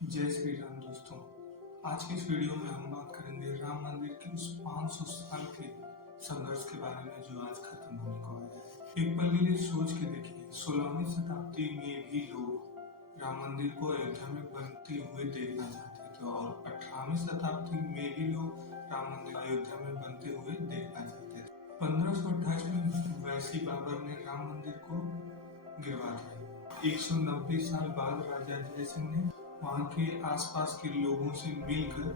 जय श्री राम दोस्तों। आज की इस वीडियो में हम बात करेंगे राम मंदिर के उस 500 साल के संघर्ष के बारे में जो आज खत्म होने को आया है। एक पल के लिए सोच के देखिए, 16वीं शताब्दी में भी लोग राम मंदिर को अयोध्या में बनते हुए देखना चाहते थे और 18वीं शताब्दी में भी लोग राम मंदिर अयोध्या में बनते हुए देखना चाहते थे। 1528 में वैसी बाबर ने राम मंदिर को गिरवा दिया। 190 साल बाद राजा जय सिंह ने वहाँ के आसपास के लोगों से मिलकर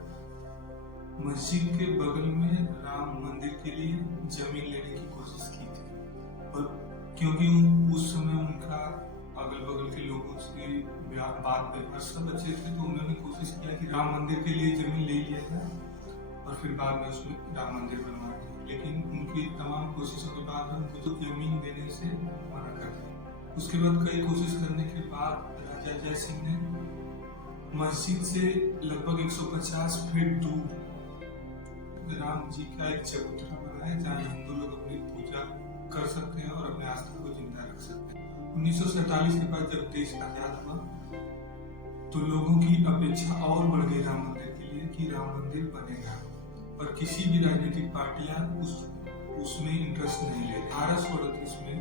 मस्जिद के बगल में राम मंदिर के लिए जमीन लेने की कोशिश की थी। और क्योंकि उस समय उनका अगल बगल के लोगों से बात व्यवहार सब अच्छे थे, तो उन्होंने कोशिश किया कि राम मंदिर के लिए जमीन ले लिया जाए और फिर बाद में उसमें राम मंदिर बनवा दिया। लेकिन उनकी तमाम कोशिशों के बाद उनको तो जमीन देने से मना कर दिया। उसके बाद कई कोशिश करने के बाद राजा जय सिंह ने मस्जिद से लगभग 150 फीट दूर राम जी का एक चबूतरा बनाया जहाँ हिंदू लोग अपनी पूजा कर सकते हैं और अपने आस्था को जिंदा रख सकते हैं। 1947 के बाद जब देश आजाद हुआ तो लोगों की अपेक्षा और बढ़ गई राम मंदिर के लिए कि राम मंदिर बनेगा, पर किसी भी राजनीतिक पार्टियां उसमें इंटरेस्ट नहीं ले। 1838 में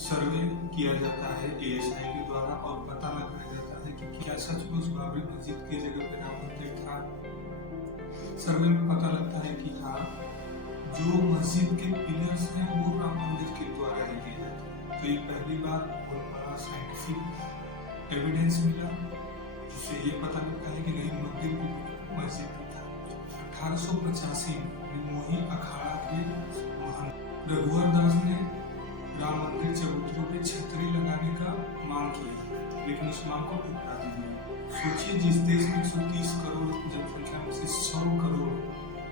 सर्वे किया जाता है ASI के द्वारा और पता लगाया जाता है कि क्या सचमुच बाबरी मस्जिद की जगह पे राम मंदिर था। सर्वे में पता लगता है कि हाँ, जो मस्जिद के पिलर्स हैं वो राम मंदिर के द्वारा ही दिए जाते हैं। तो ये पहली बार बहुत बड़ा साइंटिफिक एविडेंस मिला, जिससे ये पता लगता है कि नहीं, मंदिर भी मस्जिद भी था। 1885 में मोही अखाड़ा के महंत रघुवर दास ने राम मंदिर चबूतरे पे छतरी लगाने का मांग किया, लेकिन उस मांग को ठुकरा दिया। सोचिए, जिस देश में 130 करोड़ जनसंख्या में से 100 करोड़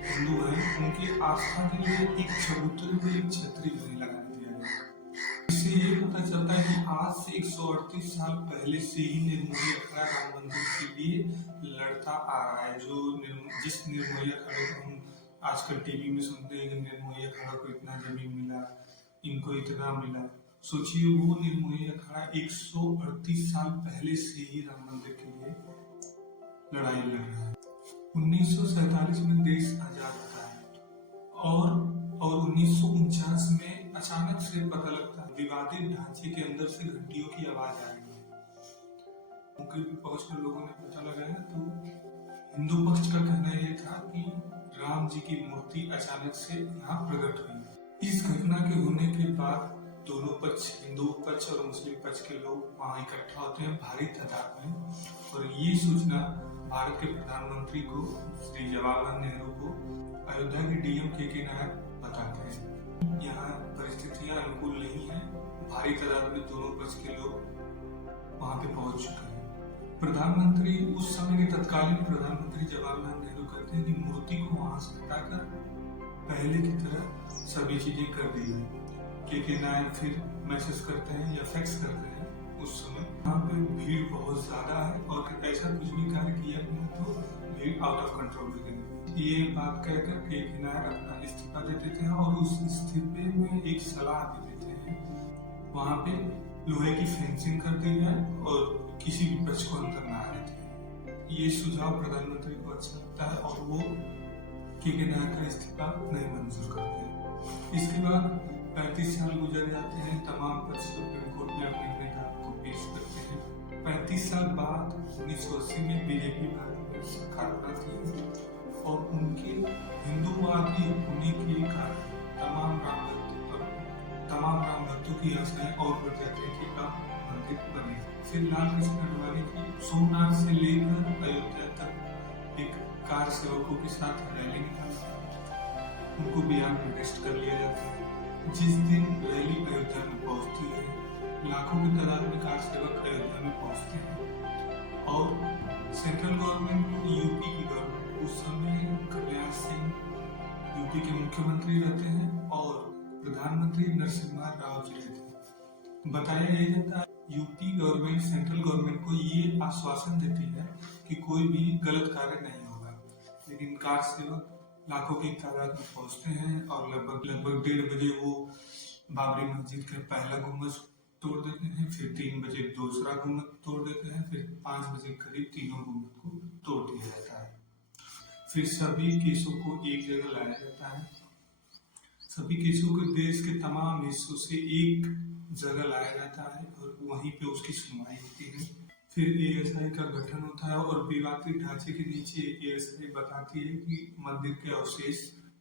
हिंदू हैं, उनकी आस्था के लिए एक चबूतरे पे एक छतरी नहीं लगाने दिया गया। इससे ये पता चलता है कि आज से 138 साल पहले से ही निर्मोही अखाड़ा राम मंदिर के लिए लड़ता आ रहा है। जिस निर्मोही अखाड़े को हम आजकल टीवी में सुनते हैं कि निर्मोही अखाड़ा को इतना जमीन मिला, इनको इतना मिला, सोचिए वो निर्मोही अखाड़ा 138 साल पहले से ही राम मंदिर के लिए लड़ाई लड़ रहा है। 1947 में देश आजाद होता है और 1949 में अचानक से पता लगता है विवादित ढांचे के अंदर से घंटियों की आवाज आ रही है। उनके पक्ष के लोगों ने पता लगाया तो हिंदू पक्ष का कहना यह था कि राम जी की मूर्ति अचानक से यहाँ प्रकट हुई। इस घटना के होने के बाद दोनों पक्ष, हिंदू पक्ष और मुस्लिम पक्ष के लोग वहां इकट्ठा होते हैं भारी तादाद में, और ये सूचना भारत के प्रधानमंत्री को, श्री जवाहरलाल नेहरू को, अयोध्या के DM KK नायक बताते हैं। यहाँ परिस्थितियां अनुकूल नहीं है, भारी तादाद में दोनों पक्ष के लोग वहां पे पहुंच चुके हैं। प्रधानमंत्री, उस समय के तत्कालीन प्रधानमंत्री जवाहरलाल नेहरू कहते हैं कि मूर्ति को वहां से हटाकर पहले की तरह सभी चीजें कर दी है। KK नायक फिर मैसेज करते हैं या फैक्स करते हैं, उस समय यहाँ पे भीड़ बहुत ज्यादा है और ऐसा कुछ भी कार्य किया गया तो भीड़ आउट ऑफ कंट्रोल हो गई। ये बात कहकर KK नायक अपना इस्तीफा दे देते हैं और उस इस्तीफे में एक सलाह दे देते हैं, वहां पे लोहे की फेंसिंग कर दी जाए और किसी भी पक्ष को अंदर न आने दें। ये सुझाव प्रधानमंत्री को अच्छा लगता है और वो KK नायक का इस्तीफा नहीं मंजूर करते हैं। इसके बाद 35 साल गुजर जाते हैं, तमाम पक्ष सुप्रीम कोर्ट में अपने नेता को पेश करते हैं। 35 साल बाद 1980 में BJP भारत में सरकार बनाती है और उनके हिंदूवादी होने के कारण तमाम राम भक्तों की आशाएं और बढ़ जाती है कि अब मंदिर बने। फिर लाल कृष्ण अडवाणी की सोमनाथ से लेकर अयोध्या तक एक कार सेवकों के साथ रैली निकालती है, उनको बिहार में अरेस्ट कर लिया जाता है। जिस दिन रैली अयोध्या में पहुंचती है, लाखों की तादाद में कार सेवक अयोध्या में पहुंचते हैं और सेंट्रल गवर्नमेंट, UP की गवर्नमेंट, उस समय कल्याण सिंह UP के मुख्यमंत्री रहते हैं और प्रधानमंत्री नरसिम्हा राव जी रहते हैं। बताया यह जाता है UP गवर्नमेंट सेंट्रल गवर्नमेंट को ये आश्वासन देती है कि कोई भी गलत कार्य नहीं होगा, लेकिन कार सेवक लाखों की तादाद में पहुंचते हैं और लगभग 1:30 बजे वो बाबरी मस्जिद का पहला गुंबद तोड़ देते हैं, फिर 3 बजे दूसरा गुम्बद तोड़ देते हैं, फिर 5 बजे करीब तीनों गुम्बद को तोड़ दिया जाता है। फिर सभी केसों को एक जगह लाया जाता है। सभी केसों को देश के तमाम हिस्सों से एक जगह लाया जाता है और वहीं पे उसकी सुनवाई होती है। फिर एएसआई का गठन होता है और विवादित ढांचे के नीचे एएसआई बताती है कि मंदिर के अवशेष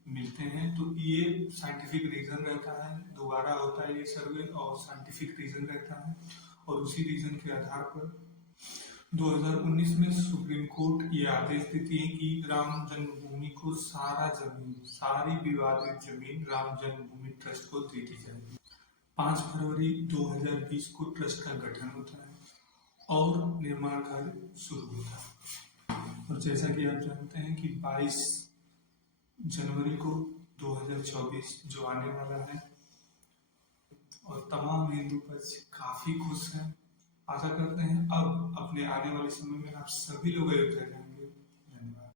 मिलते हैं, तो ये साइंटिफिक रीजन रहता है। दोबारा होता है ये सर्वे और साइंटिफिक रीजन रहता है, और उसी रीजन के आधार पर 2019 में सुप्रीम कोर्ट ये आदेश देती है कि राम जन्मभूमि को सारी विवादित जमीन राम जन्मभूमि ट्रस्ट को दे दी जाएगी। 5 फरवरी 2020 को ट्रस्ट का गठन होता है और निर्माण कार्य शुरू होता है। और जैसा कि आप जानते हैं कि 22 जनवरी को 2024 जो आने वाला है, और तमाम हिंदू पक्ष काफी खुश हैं। आशा करते हैं अब अपने आने वाले समय में आप सभी लोग अयोध्या जाएंगे।